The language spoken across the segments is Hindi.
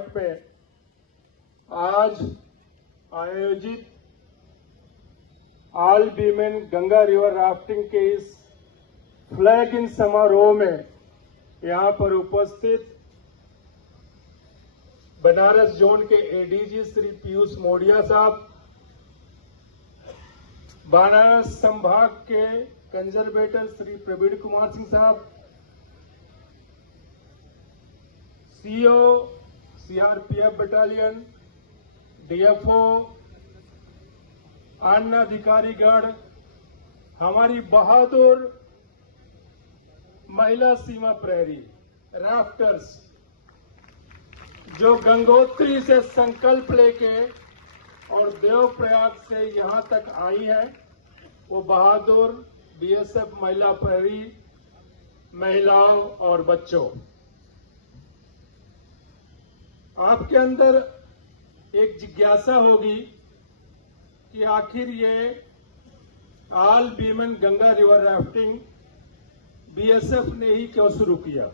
घाट में आज आयोजित all women Ganga river rafting के इस फ्लैग इन समारोह में यहां पर उपस्थित बनारस जोन के एडीजी श्री पीयूष मोडिया साहब, बनारस संभाग के कंजर्वेटर श्री प्रवीण कुमार सिंह साहब, सीओ सीआरपीएफ बटालियन, डीएफओ, अन्य अधिकारीगण, हमारी बहादुर महिला सीमा प्रहरी राफ्टर्स जो गंगोत्री से संकल्प लेके और देवप्रयाग से यहां तक आई है, वो बहादुर बीएसएफ महिला प्रहरी महिलाओं और बच्चों, आपके अंदर एक जिज्ञासा होगी कि आखिर ये all women Ganga river rafting BSF ने ही क्यों शुरू किया।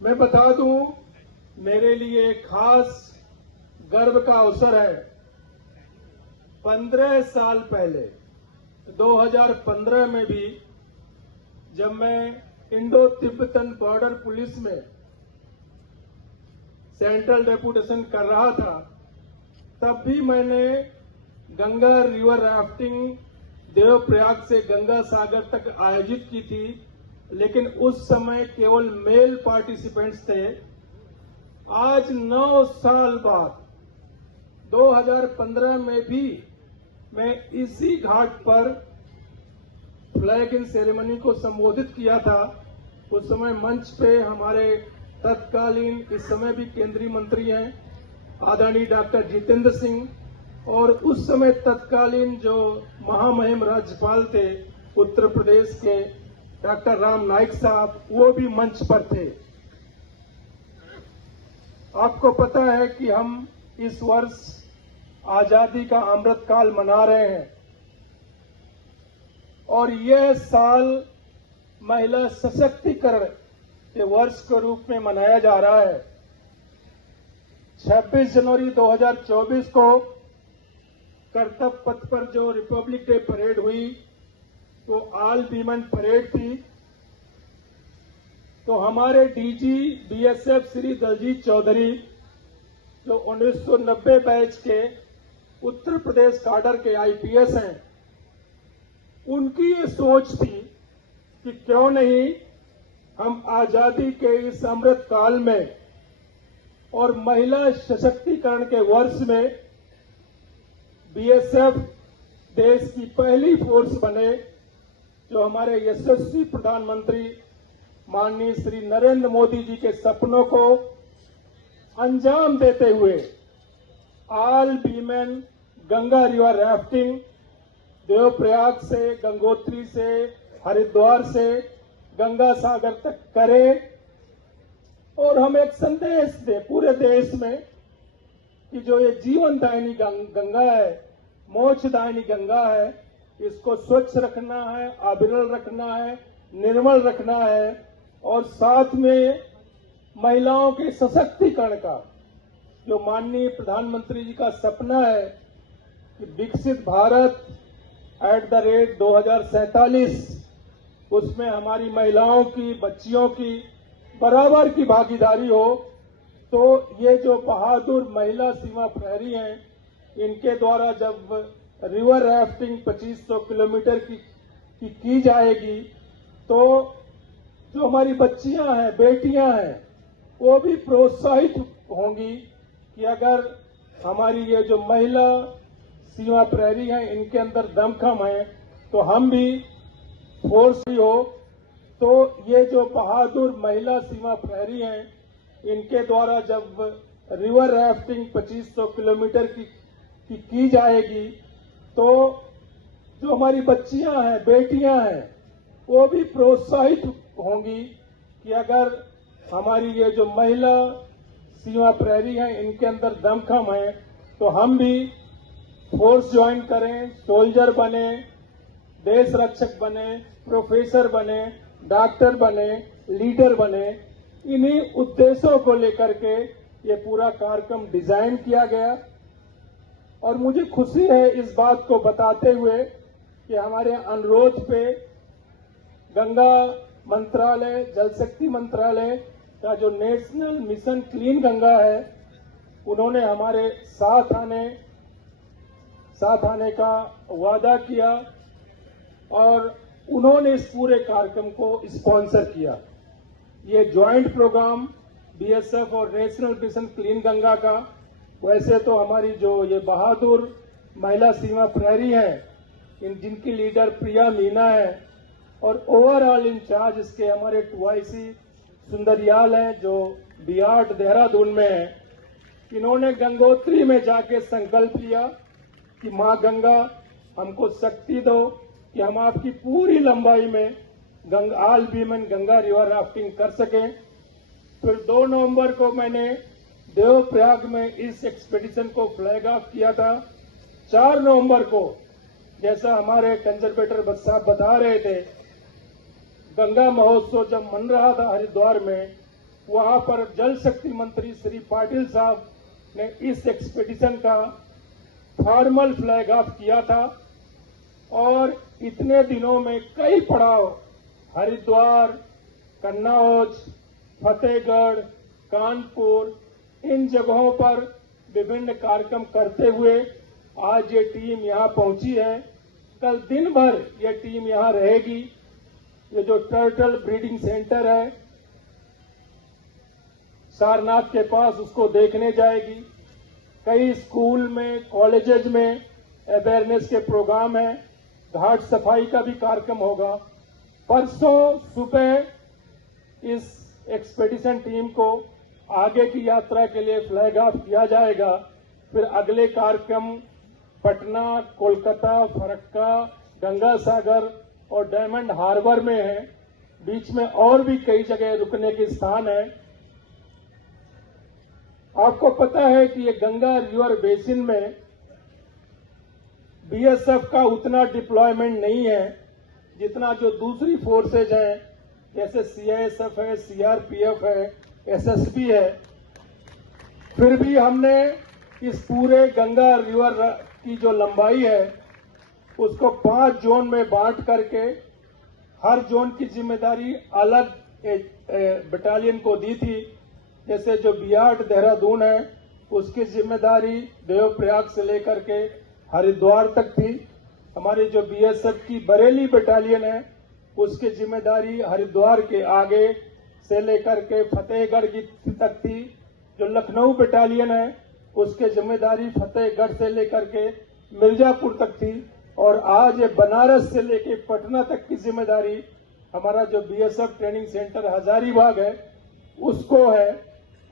मैं बता दूं, मेरे लिए खास गर्व का अवसर है। 15 साल पहले 2015 में भी जब मैं इंडो तिब्बतन बॉर्डर पुलिस में सेंट्रल डेपुटेशन कर रहा था, तब भी मैंने गंगा रिवर राफ्टिंग देवप्रयाग से गंगा सागर तक आयोजित की थी, लेकिन उस समय केवल मेल पार्टिसिपेंट्स थे। आज 9 साल बाद 2015 में भी मैं इसी घाट पर फ्लैग इन सेरेमनी को संबोधित किया था। उस समय मंच पे हमारे तत्कालीन, इस समय भी केंद्रीय मंत्री हैं, आदरणीय डॉक्टर जितेंद्र सिंह, और उस समय तत्कालीन जो महामहिम राज्यपाल थे उत्तर प्रदेश के डॉक्टर राम नाईक साहब, वो भी मंच पर थे। आपको पता है कि हम इस वर्ष आजादी का अमृत काल मना रहे हैं और यह साल महिला सशक्तिकरण के वर्ष के रूप में मनाया जा रहा है। 26 जनवरी 2024 को कर्तव्य पथ पर जो रिपब्लिक डे परेड हुई, वो ऑल वीमेन परेड थी। तो हमारे डीजी बीएसएफ श्री दलजीत चौधरी, जो 1990 बैच के उत्तर प्रदेश काडर के आईपीएस हैं, उनकी ये सोच थी कि क्यों नहीं हम आजादी के इस अमृत काल में और महिला सशक्तिकरण के वर्ष में बीएसएफ देश की पहली फोर्स बने, जो हमारे यशस्वी प्रधानमंत्री माननीय श्री नरेंद्र मोदी जी के सपनों को अंजाम देते हुए all women Ganga river rafting Devprayag से, गंगोत्री से, हरिद्वार से गंगा सागर तक करें और हम एक संदेश दें पूरे देश में कि जो ये जीवनदायिनी गंगा है, मोक्षदायिनी गंगा है, इसको स्वच्छ रखना है, अविरल रखना है, निर्मल रखना है, और साथ में महिलाओं के सशक्तिकरण का जो माननीय प्रधानमंत्री जी का सपना है कि विकसित भारत @ 2047, उसमें हमारी महिलाओं की, बच्चियों की बराबर की भागीदारी हो। तो ये जो बहादुर महिला सीमा प्रहरी हैं, इनके द्वारा जब रिवर राफ्टिंग 2500 किलोमीटर की जाएगी, तो जो हमारी बच्चियां हैं, बेटियां हैं, वो भी प्रोत्साहित होंगी कि अगर हमारी ये जो महिला सीमा प्रहरी हैं, इनके अंदर दमखम है, तो हम भी फोर्स भी हो। तो ये जो बहादुर महिला सीमा प्रहरी हैं, इनके द्वारा जब रिवर राफ्टिंग 2500 किलोमीटर की जाएगी, तो जो हमारी बच्चियां हैं, बेटियां हैं, वो भी प्रोत्साहित होंगी कि अगर हमारी ये जो महिला सीमा प्रहरी हैं, इनके अंदर दमखम है, तो हम भी फोर्स ज्वाइन करें, सोल्जर बने, देश रक्षक बने, प्रोफेसर बने, डॉक्टर बने, लीडर बने। इन्हीं उद्देश्यों को लेकर के ये पूरा कार्यक्रम डिजाइन किया गया और मुझे खुशी है इस बात को बताते हुए कि हमारे अनुरोध पे गंगा मंत्रालय, जल शक्ति मंत्रालय का जो नेशनल मिशन क्लीन गंगा है, उन्होंने हमारे साथ आने का वादा किया और उन्होंने इस पूरे कार्यक्रम को स्पॉन्सर किया। ये ज्वाइंट प्रोग्राम बीएसएफ और नेशनल मिशन क्लीन गंगा का, वैसे तो हमारी जो ये बहादुर महिला सीमा प्रहरी है, जिनकी लीडर प्रिया मीना है और ओवरऑल इंचार्ज इसके हमारे 2IC सुंदरियाल हैं जो बिहार देहरादून में है। इन्होंने गंगोत्री में जाके संकल्प लिया कि मां गंगा हमको शक्ति दो कि हम आपकी पूरी लंबाई में all women Ganga river rafting कर सकें। फिर 2 नवंबर को मैंने देवप्रयाग में इस एक्सपेडिशन को फ्लैग ऑफ किया था। 4 नवंबर को, जैसा हमारे कंजर्वेटर साहब बता रहे थे, गंगा महोत्सव जब मन रहा था हरिद्वार में, वहां पर जल शक्ति मंत्री श्री पाटिल साहब ने इस एक्सपेडिशन का फॉर्मल फ्लैग ऑफ किया था और इतने दिनों में कई पड़ाव हरिद्वार, कन्नौज, फतेहगढ़, कानपुर, इन जगहों पर विभिन्न कार्यक्रम करते हुए आज ये टीम यहां पहुंची है। कल दिन भर ये टीम यहां रहेगी। ये जो टर्टल ब्रीडिंग सेंटर है सारनाथ के पास, उसको देखने जाएगी। कई स्कूल में, कॉलेजेस में अवेयरनेस के प्रोग्राम है। घाट सफाई का भी कार्यक्रम होगा। परसों सुबह इस एक्सपेडिशन टीम को आगे की यात्रा के लिए फ्लैग ऑफ किया जाएगा। फिर अगले कार्यक्रम पटना, कोलकाता, फरक्का, गंगा सागर और डायमंड हार्बर में है। बीच में और भी कई जगह रुकने के स्थान है। आपको पता है कि ये गंगा रिवर बेसिन में बीएसएफ का उतना डिप्लॉयमेंट नहीं है जितना जो दूसरी फोर्सेज हैं, जैसे सीआईएसएफ है, सीआरपीएफ है, एसएसबी है। फिर भी हमने इस पूरे गंगा रिवर की जो लंबाई है उसको 5 जोन में बांट करके हर जोन की जिम्मेदारी अलग बटालियन को दी थी। जैसे जो बिहार देहरादून है उसकी जिम्मेदारी देवप्रयाग से लेकर के हरिद्वार तक थी। हमारी जो बीएसएफ की बरेली बटालियन है उसकी जिम्मेदारी हरिद्वार के आगे से लेकर के फतेहगढ़ की तक थी। जो लखनऊ बटालियन है उसकी जिम्मेदारी फतेहगढ़ से लेकर के मिर्जापुर तक थी। और आज ये बनारस से लेकर पटना तक की जिम्मेदारी हमारा जो बीएसएफ ट्रेनिंग सेंटर हजारीबाग है उसको है।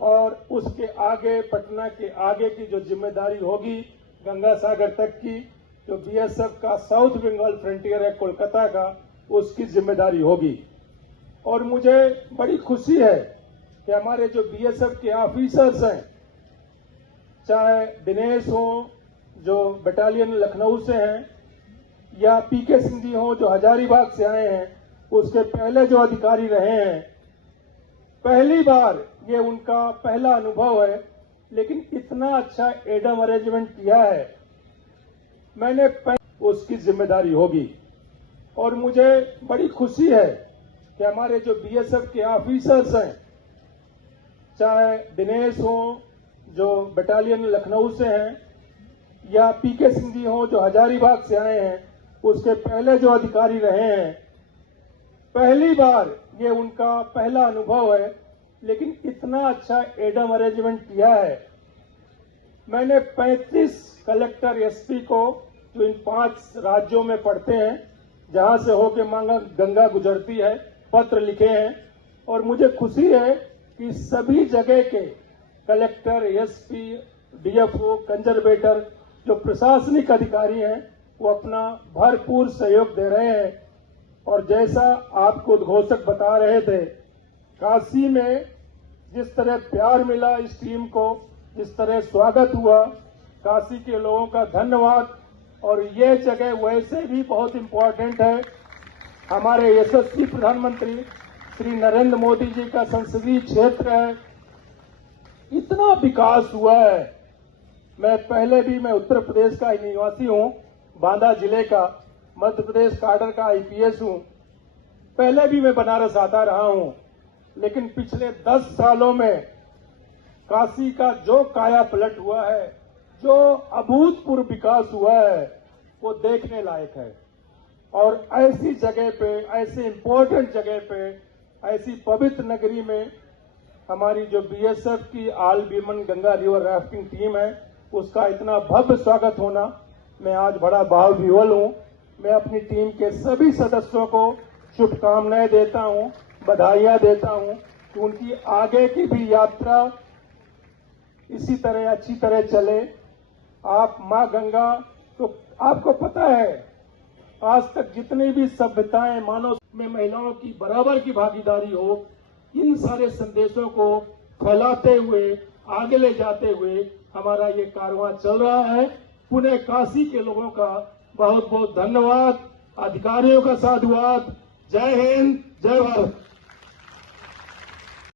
और उसके आगे, पटना के आगे की जो जिम्मेदारी होगी गंगा सागर तक की, जो बीएसएफ का साउथ बंगाल फ्रंटियर है कोलकाता का, उसकी जिम्मेदारी होगी। और मुझे बड़ी खुशी है कि हमारे जो बीएसएफ के ऑफिसर्स हैं, चाहे दिनेश हो जो बटालियन लखनऊ से हैं, या पीके सिंधी हो जो हजारीबाग से आए हैं, उसके पहले जो अधिकारी रहे हैं, पहली बार ये उनका पहला अनुभव है, लेकिन इतना अच्छा एडम अरेंजमेंट किया है। मैंने उसकी जिम्मेदारी होगी। और मुझे बड़ी खुशी है कि हमारे जो बीएसएफ के ऑफिसर्स हैं, चाहे दिनेश हो जो बटालियन लखनऊ से हैं, या पीके सिंधी हो जो हजारीबाग से आए हैं, उसके पहले जो अधिकारी रहे हैं, पहली बार ये उनका पहला अनुभव है, लेकिन इतना अच्छा एडम अरेंजमेंट किया है। मैंने 35 कलेक्टर एसपी को जो इन 5 राज्यों में पढ़ते हैं, जहां से होके गंगा गुजरती है, पत्र लिखे हैं। और मुझे खुशी है कि सभी जगह के कलेक्टर, एसपी, डीएफओ, कंजर्वेटर, जो प्रशासनिक अधिकारी हैं, वो अपना भरपूर सहयोग दे रहे हैं। और जैसा आपको उद्घोषक बता रहे थे, काशी में जिस तरह प्यार मिला इस टीम को, जिस तरह स्वागत हुआ, काशी के लोगों का धन्यवाद। और ये जगह वैसे भी बहुत इम्पोर्टेंट है। हमारे यशस्वी प्रधानमंत्री श्री नरेंद्र मोदी जी का संसदीय क्षेत्र है, इतना विकास हुआ है। मैं उत्तर प्रदेश का ही निवासी हूं, बांदा जिले का, मध्य प्रदेश काडर का आईपीएस हूं। पहले भी मैं बनारस आता रहा हूं, लेकिन पिछले 10 सालों में काशी का जो काया पलट हुआ है, जो अभूतपूर्व विकास हुआ है, वो देखने लायक है। और ऐसी जगह पे, ऐसे इंपॉर्टेंट जगह पे, ऐसी पवित्र नगरी में हमारी जो बीएसएफ की आल बीमन गंगा रिवर राफ्टिंग टीम है, उसका इतना भव्य स्वागत होना, मैं आज बड़ा भावविह्वल हूं। मैं अपनी टीम के सभी सदस्यों को शुभकामनाएं देता हूं, बधाइयां देता हूं कि उनकी आगे की भी यात्रा इसी तरह अच्छी तरह चले। आप मां गंगा, तो आपको पता है आज तक जितनी भी सभ्यताएं मानव में महिलाओं की बराबर की भागीदारी हो, इन सारे संदेशों को फैलाते हुए, आगे ले जाते हुए हमारा ये कारवां चल रहा है। पुणे काशी के लोगों का बहुत बहुत धन्यवाद, अधिकारियों का साधुवाद। जय हिंद, जय भारत।